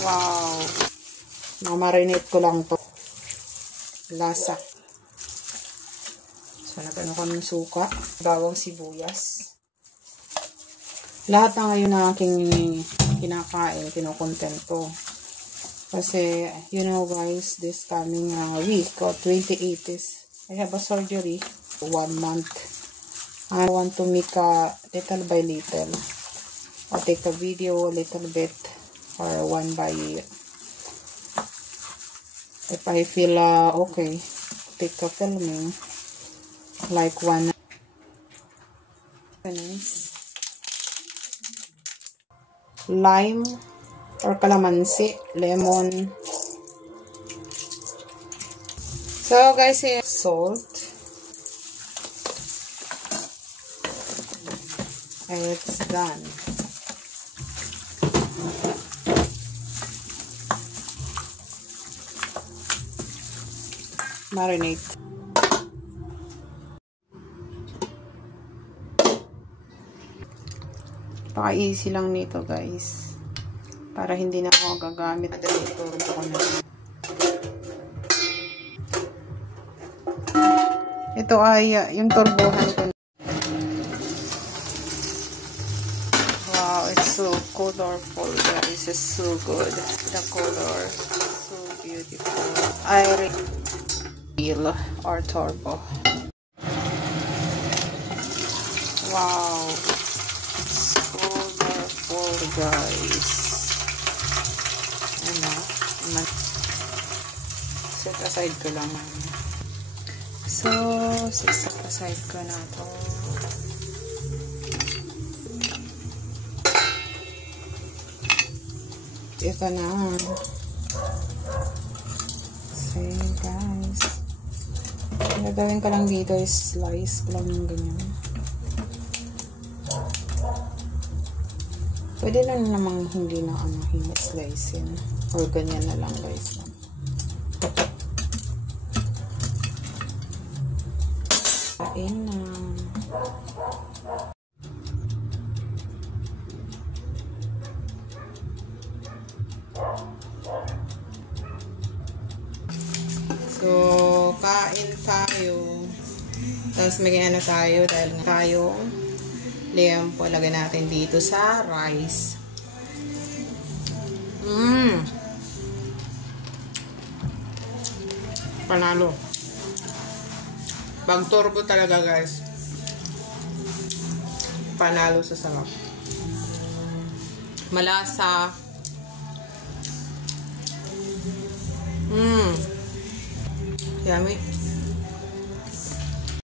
Wow. Namarinate ko lang to. Lasa. So, nagano ko ng suka. Bawang sibuyas. Lahat na ngayon na aking kinakain, kinukontent ko. Kasi, you know guys, this coming week of 28 is, I have a surgery. 1 month. I want to make little by little. I'll take a video a little bit or one by, if I feel okay, take a filming like one. Lime or calamansi, lemon. So guys, here salt. And it's done. Marinate. Paka-easy lang nito guys. Para hindi na ako gagamit. Madali turbo ko na. Ito ay yung turbohan ko. Wow, it's so colorful guys. It's so good. The color. So beautiful. I really or turbo. Wow. Colorful guys. Ano? Set aside ko lang. So, set aside ko na to. Ito na. So, guys. Ang gagawin ko lang dito is slice ko lang yung ganyan. Pwede na namang hindi na slicein. Or ganyan na lang guys. Kain na. So, kain tayo. Tapos may ano tayo dahil tayo liempo lagay natin dito sa rice. Panalo. Pag turbo talaga guys. Panalo sa sarap. Malasa. Yummy.